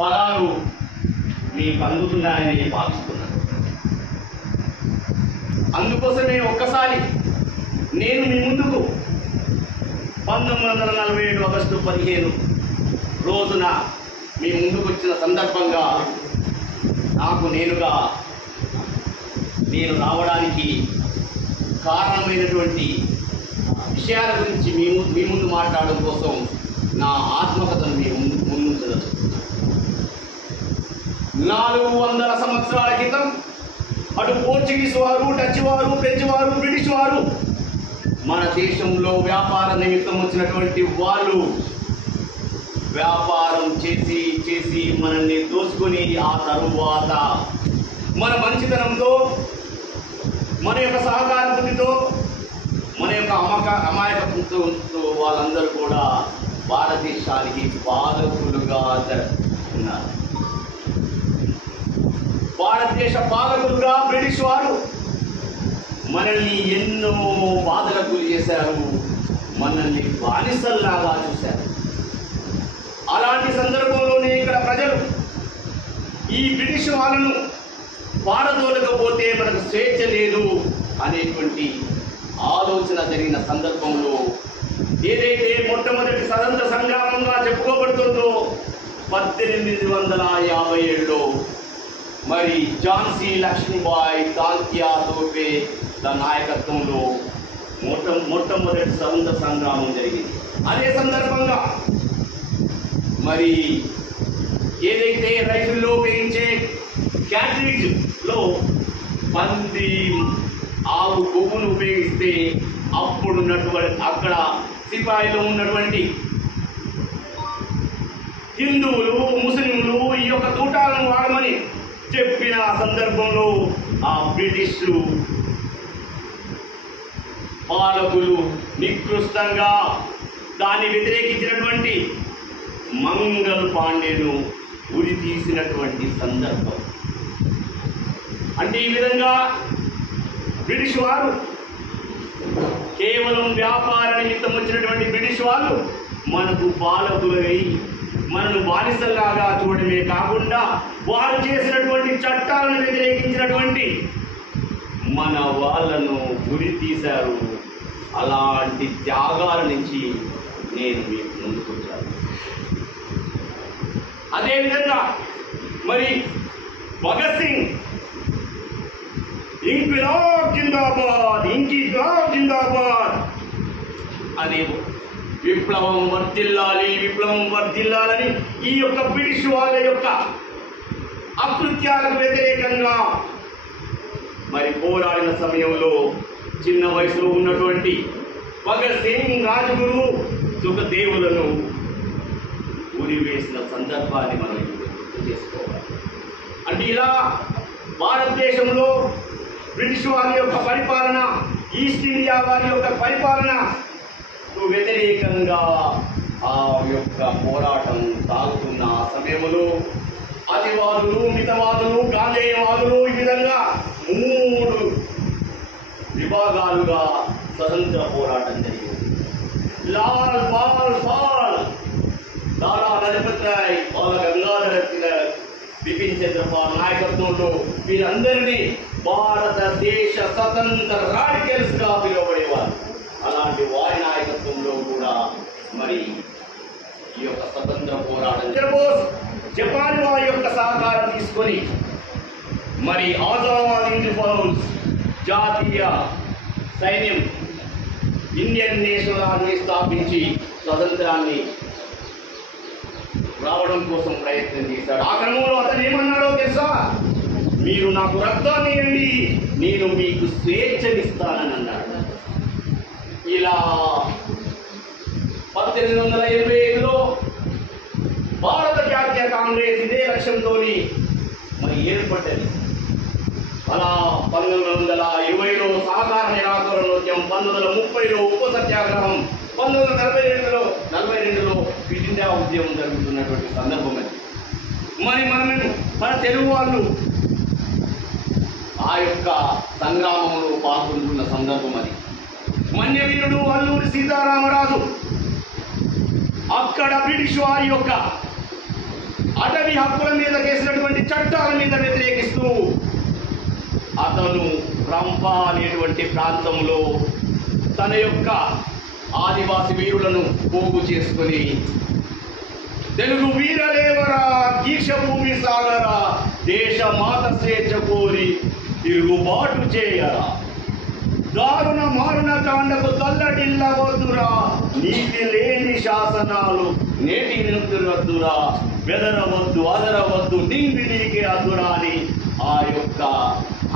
పదాలు మీకు అందుతున్నాయని భావిస్తున్నాను. అందుకోసమే ఒక్కసారి నేను మీ ముందుకు 1947 ఆగస్టు 15 రోజున మీ ముందుకు వచ్చిన సందర్భంగా నాకు నేను రావడానికి కారణమైనటువంటి విషయాల గురించి మీ ముందు మాట్లాడడం కోసం నా ఆత్మకథను మీ ముందుంచదచ్చు. 400 సంవత్సరాల క్రితం అటు పోర్చుగీస్ వారు, డచ్ వారు, ఫ్రెంచ్ వారు, బ్రిటిష్ వారు మన దేశంలో వ్యాపార నిమిత్తం వచ్చినటువంటి వాళ్ళు వ్యాపారం చేసి మనల్ని దోచుకొని ఆ తరువాత మన మంచితనంతో, మన యొక్క సహకార బుద్ధితో, మన యొక్క అమాయకత్వంతో వాళ్ళందరూ కూడా భారతదేశానికి పాలకులుగా ఉన్నారు. భారతదేశ పాలకులుగా బ్రిటిష్ వారు మనల్ని ఎన్నో బాధలకు గురి చేశారు, మనల్ని బానిసల్లాగా చూశారు. అలాంటి సందర్భంలోనే ఇక్కడ ప్రజలు ఈ బ్రిటిష్ వాళ్ళను పారదోలకపోతే మనకు స్వేచ్ఛ లేదు అనేటువంటి ఆలోచన జరిగిన సందర్భంలో ఏదైతే మొట్టమొదటి స్వతంత్ర సంగ్రామంగా చెప్పుకోబడుతుందో 1857లో మరి ఝాన్సీ లక్ష్మీబాయి తాంత్యా తోపే నాయకత్వంలో మొట్టమొదటి స్వతంత్ర సంగ్రామం జరిగింది. అదే సందర్భంగా మరి ఏదైతే రైతుల్లో ఉపయోగించే క్యాట్రిడ్జ్ లో పంది ఆవు కొవ్వును ఉపయోగిస్తే అప్పుడున్నటువంటి అక్కడ సిపాయిలో ఉన్నటువంటి హిందువులు, ముస్లింలు ఈ యొక్క తూటాలను వాడమని చెప్పిన సందర్భంలో ఆ బ్రిటిష్ పాలకులు నికృష్టంగా దాన్ని వ్యతిరేకించినటువంటి మంగల్ పాండేను ఉరి తీసినటువంటి సందర్భం. అంటే ఈ విధంగా బ్రిటిష్ వారు కేవలం వ్యాపార నిమిత్తం వచ్చినటువంటి బ్రిటిష్ వాళ్ళు మనకు పాలకులై మనను బానిసల్లాగా చూడడమే కాకుండా వారు చేసినటువంటి చట్టాలను వ్యతిరేకించినటువంటి మన వాళ్ళను ఉరి తీశారు. అలాంటి త్యాగాల నుంచి నేను మీకు ముందుకు వచ్చాను. అదేవిధంగా మరి భగత్ సింగ్ ఇంక్విలాబ్ జిందాబాద్, ఇంక్విలాబ్ జిందాబాద్ అనే విప్లవం వర్ధిల్లాలని ఈ యొక్క బ్రిటిష్ వాళ్ళ యొక్క అకృత్యాలకు వ్యతిరేకంగా మరి పోరాడిన సమయంలో చిన్న వయసులో ఉన్నటువంటి భగత్ సింగ్, రాజ్గురు, సుఖదేవులను ఉరివేసిన సందర్భాన్ని మనం గుర్తు చేసుకోవాలి. అంటే ఇలా భారతదేశంలో బ్రిటిష్ వారి యొక్క పరిపాలన, ఈస్ట్ ఇండియా వారి యొక్క పరిపాలన వ్యతిరేకంగా ఆ యొక్క పోరాటం సాగుతున్న సమయంలో అతివాదులు, మితవాదులు, గాంధేయవాదులు ఈ విధంగా 3 విభాగాలుగా స్వతంత్ర పోరాటం జరిగింది. లాల్ బాల్ పాల్, లాలా లజపత్ రాయ్, బాల గంగాధర తిలక్, బిపిన్ చంద్ర పాల్ నాయకత్వంలో వీరందరినీ భారతదేశ స్వతంత్ర రాడికల్స్ గా పిలువబడేవారు. అలాంటి వారి నాయకత్వంలో కూడా మరి ఈ యొక్క స్వతంత్ర పోరాటం జపాన్ వారి యొక్క సహకారం తీసుకొని మరి ఆజాద్ హింద్ ఫౌజ్, జాతీయ సైన్యం, ఇండియన్ నేషనల్ ఆర్మీ స్థాపించి స్వతంత్రాన్ని రావడం కోసం ప్రయత్నం చేశాడు. ఆ క్రమంలో అతను ఏమన్నాడో తెలుసా? మీరు నాకు రక్తాన్ని ఇవ్వండి, నేను మీకు స్వేచ్ఛనిస్తానని అన్నాడు. ఇలా 1885లో భారత జాతీయ కాంగ్రెస్ ఇదే లక్ష్యంతో మరి ఏర్పడ్డది. అలా 1920లో సహకార నిరాకరణోద్యమం, 1930లో ఉప్పు సత్యాగ్రహం, 1942లో క్విట్ ఇండియా ఉద్యమం జరుగుతున్నటువంటి సందర్భం అది. మరి మన తెలుగు వాళ్ళు ఆ యొక్క సంగ్రామంలో పాల్గొంటున్న సందర్భం అది. మన్యవీరుడు అల్లూరి సీతారామరాజు అక్కడ బ్రిటిష్ వారి యొక్క అటవీ అతని హక్కుల మీద చేసినటువంటి చట్టాల మీద వ్యతిరేకిస్తూ అతను రంప అనేటువంటి ప్రాంతంలో తన యొక్క ఆదివాసి వీరులను పోగు చేసుకుని తెలుగు వీరలేవరా, దీక్షభూమి సాగరా, దేశ మాత స్వేచ్ఛ కోరి తిరుగుబాటు చేయరా, దారుణ మారుణ కాండకు తల్లడిల్లవద్దురా, నీతి లేని శాసనాలు నేటి నిలుతురద్దురా, బెదరవద్దు అదరవద్దు నింది నీకే అద్దురా అని ఆ యొక్క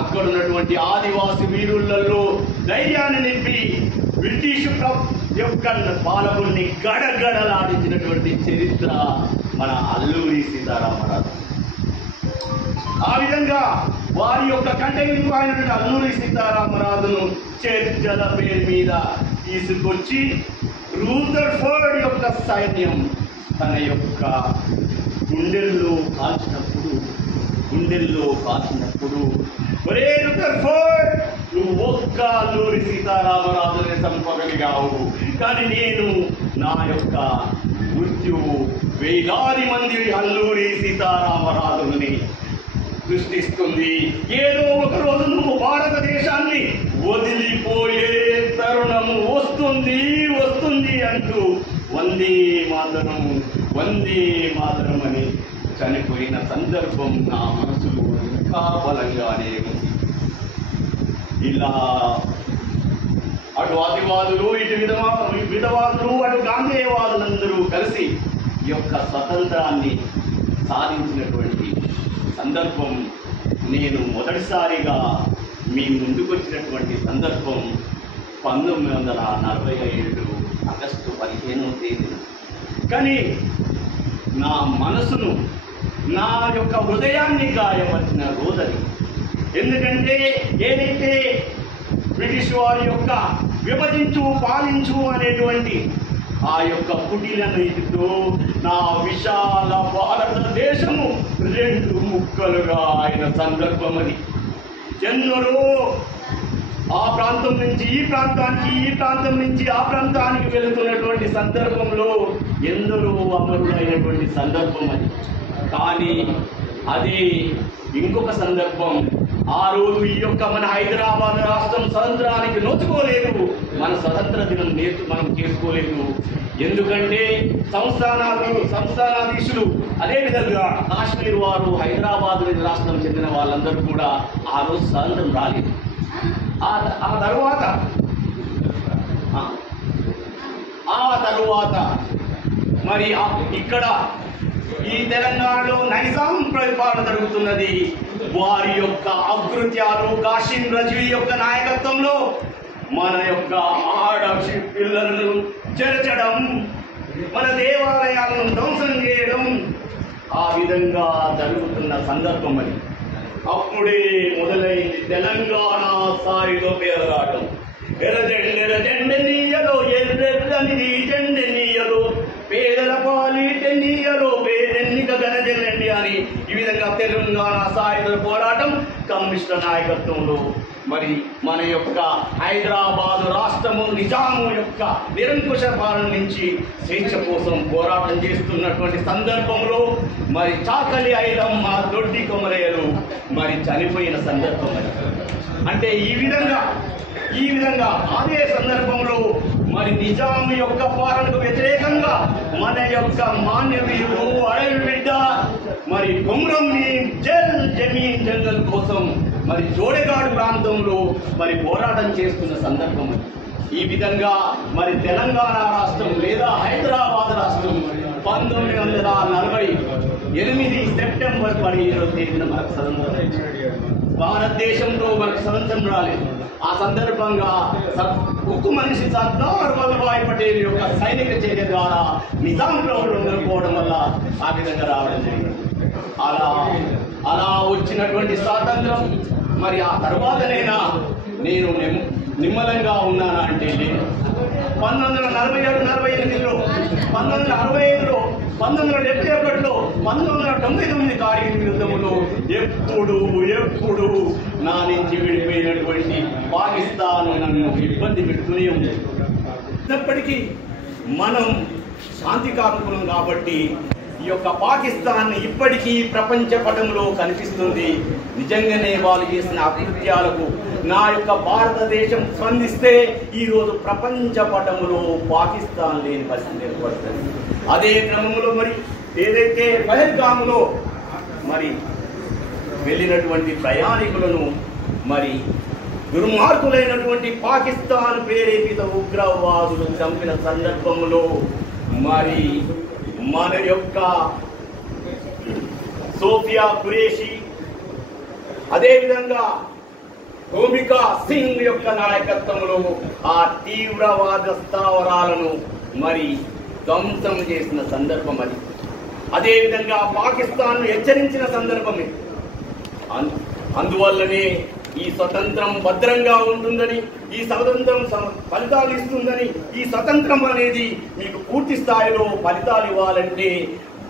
అక్కడున్నటువంటి ఆదివాసి వీరులలో ధైర్యాన్ని నింపి బ్రిటిష్ యొక్క పాలకుల్ని గడగడలాడించినటువంటి చరిత్ర మన అల్లూరి సీతారామరాజు. ఆ విధంగా వారి యొక్క కంటెంట్ అయినటువంటి అల్లూరి సీతారామరాజును చర్చల పేరు మీద తీసుకొచ్చి రూదర్ఫోర్డ్ యొక్క సైన్యం తన యొక్క గుండెల్లో కాల్చినప్పుడు ఒరే రూదర్ఫోర్డ్, నువ్వు ఒక్క అల్లూరి సీతారామరాజుని చంపగలిగావు, కానీ నేను నా యొక్క మృత్యువు వేలాది మంది అల్లూరి సీతారామరాజుని సృష్టిస్తుంది. ఏదో ఒక రోజు నువ్వు భారతదేశాన్ని వదిలిపోయే తరుణము వస్తుంది అంటూ వందే మాతరం అని చనిపోయిన సందర్భం నా మనసులో ఇంకా బలంగానే ఉంది. ఇలా అటు ఆదివాదులు, ఇటు విధవాదులు, అటు గాంధేయవాదులందరూ కలిసి ఈ యొక్క స్వతంత్రాన్ని సాధించినటువంటి సందర్భం, నేను మొదటిసారిగా మీ ముందుకు వచ్చినటువంటి సందర్భం 1947 ఆగస్టు 15వ తేదీన. కానీ నా మనసును, నా యొక్క హృదయాన్ని గాయపరిచిన రోజని. ఎందుకంటే ఏదైతే బ్రిటిష్ వారి యొక్క విభజించు పాలించు అనేటువంటి ఆ యొక్క కుటీల నీతితో నా విశాల భారతదేశము 2 ముక్కలుగా అయిన సందర్భం అది. ఎందరో ఆ ప్రాంతం నుంచి ఈ ప్రాంతానికి, ఈ ప్రాంతం నుంచి ఆ ప్రాంతానికి వెళుతున్నటువంటి సందర్భంలో ఎందరో అమరులైనటువంటి సందర్భం అది. కానీ అది ఇంకొక సందర్భం. ఆ రోజు ఈ యొక్క మన హైదరాబాద్ రాష్ట్రం స్వతంత్రానికి నోచుకోలేదు, మన స్వతంత్ర దినం మనం చేసుకోలేదు. ఎందుకంటే సంస్థానాధీశులు, అదేవిధంగా కాశ్మీర్ వారు, హైదరాబాద్ రాష్ట్రం చెందిన వాళ్ళందరూ కూడా ఆ రోజు స్వతంత్రం రాలేదు. ఆ తరువాత మరి ఇక్కడ ఈ తెలంగాణలో నైజాం పరిపాలన జరుగుతున్నది. వారి యొక్క అకృత్యాలు, కాసిం రజ్వీ యొక్క నాయకత్వంలో మన యొక్క పిల్లలను చేర్చడం, మన దేవాలయాలను ధ్వంసం చేయడం, ఆ విధంగా జరుగుతున్న సందర్భం అది. అప్పుడే మొదలైంది తెలంగాణ స్థాయిలో పేదరాటం. ఎర్రజెండెనీయలో ఎర్రెర్రని జెండెనీయలో, పేదల పాలిటెనీయలో పేదెన్నిక గనజెల్లండి అని ఈ విధంగా తెలంగాణ స్థాయిలో పోరాటం కమ్యూనిస్టుల నాయకత్వంలో. మరి మన యొక్క హైదరాబాదు రాష్ట్రము నిజాము యొక్క నిరంకుశ పాలన నుంచి స్వేచ్ఛ కోసం పోరాటం చేస్తున్నటువంటి సందర్భంలో మరి చాకలి ఐలమ్మ, దొడ్డి కొమరయ్యలు మరి చనిపోయిన సందర్భం. అంటే ఈ విధంగా అదే సందర్భంలో మరి నిజాం యొక్క పాలనకు వ్యతిరేకంగా మన యొక్క మాన్యవీయుడు, అడవి బిడ్డ మరి కొమ్రం జమీన్ జంగల్ కోసం మరి జోడెగాడు ప్రాంతంలో మరి పోరాటం చేస్తున్న సందర్భం. ఈ విధంగా మరి తెలంగాణ రాష్ట్రం లేదా హైదరాబాద్ రాష్ట్రం 1948 సెప్టెంబర్ 17వ తేదీన మనకు స్వతంత్రం. భారతదేశంలో మనకు స్వతంత్రం రాలేదు. ఆ సందర్భంగా ఉక్కు మనిషి సర్దార్ వల్లభాయ్ పటేల్ యొక్క సైనిక చర్య ద్వారా నిజాం ప్రభుత్వం ఉండకపోవడం వల్ల ఆ విధంగా రావడం జరిగింది. అలా వచ్చినటువంటి స్వాతంత్రం మరి ఆ తర్వాతనైనా నేను నిమ్మలంగా ఉన్నానా అంటే లేదు. 1947-48లో, 1965లో, 1971లో, 1999 కార్గిల్ యుద్ధంలో ఎప్పుడు నా నుంచి విడిపోయినటువంటి పాకిస్తాన్ నన్ను ఇబ్బంది పెడుతూనే ఉంది. ఇప్పటికీ మనం శాంతి కాపుకున్నాం కాబట్టి ఈ యొక్క పాకిస్తాన్ ఇప్పటికీ ప్రపంచ పటంలో కనిపిస్తుంది. నిజంగానే వాళ్ళు చేసిన అకృత్యాలకు నా యొక్క భారతదేశం స్పందిస్తే ఈ రోజు ప్రపంచ పటంలో పాకిస్తాన్ లేని పరిస్థితి ఏర్పడుతుంది. అదే క్రమంలో మరి ఏదైతే పహల్గాములో మరి వెళ్ళినటువంటి ప్రయాణికులను మరి దుర్మార్గులైనటువంటి పాకిస్తాన్ ప్రేరేపిత ఉగ్రవాదులు చంపిన సందర్భంలో మరి మన యొక్క సోఫియా ఖురేషి అదేవిధంగా భూమికా సింగ్ యొక్క నాయకత్వంలో ఆ తీవ్రవాద స్థావరాలను మరి ధ్వంసం చేసిన సందర్భం అది. అదేవిధంగా పాకిస్తాన్ హెచ్చరించిన సందర్భమే. అందువల్లనే ఈ స్వతంత్రం భద్రంగా ఉంటుందని, ఈ స్వతంత్రం ఫలితాలు ఇస్తుందని, ఈ స్వతంత్రం అనేది మీకు పూర్తి స్థాయిలో ఫలితాలు ఇవ్వాలంటే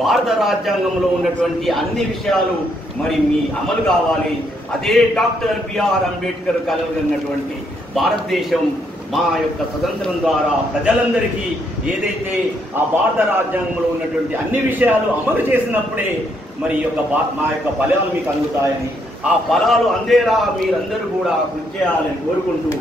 భారత రాజ్యాంగంలో ఉన్నటువంటి అన్ని విషయాలు మరి మీ అమలు కావాలి. అదే డాక్టర్ బిఆర్ అంబేద్కర్ కలగన్నటువంటి భారతదేశం మా యొక్క స్వతంత్రం ద్వారా ప్రజలందరికీ ఏదైతే ఆ భారత రాజ్యాంగంలో ఉన్నటువంటి అన్ని విషయాలు అమలు చేసినప్పుడే మరి మా యొక్క ఫలాలు మీకు అందుతాయని, ఆ ఫలాలు అందేలా మీరందరూ కూడా కృషి చేయాలని కోరుకుంటూ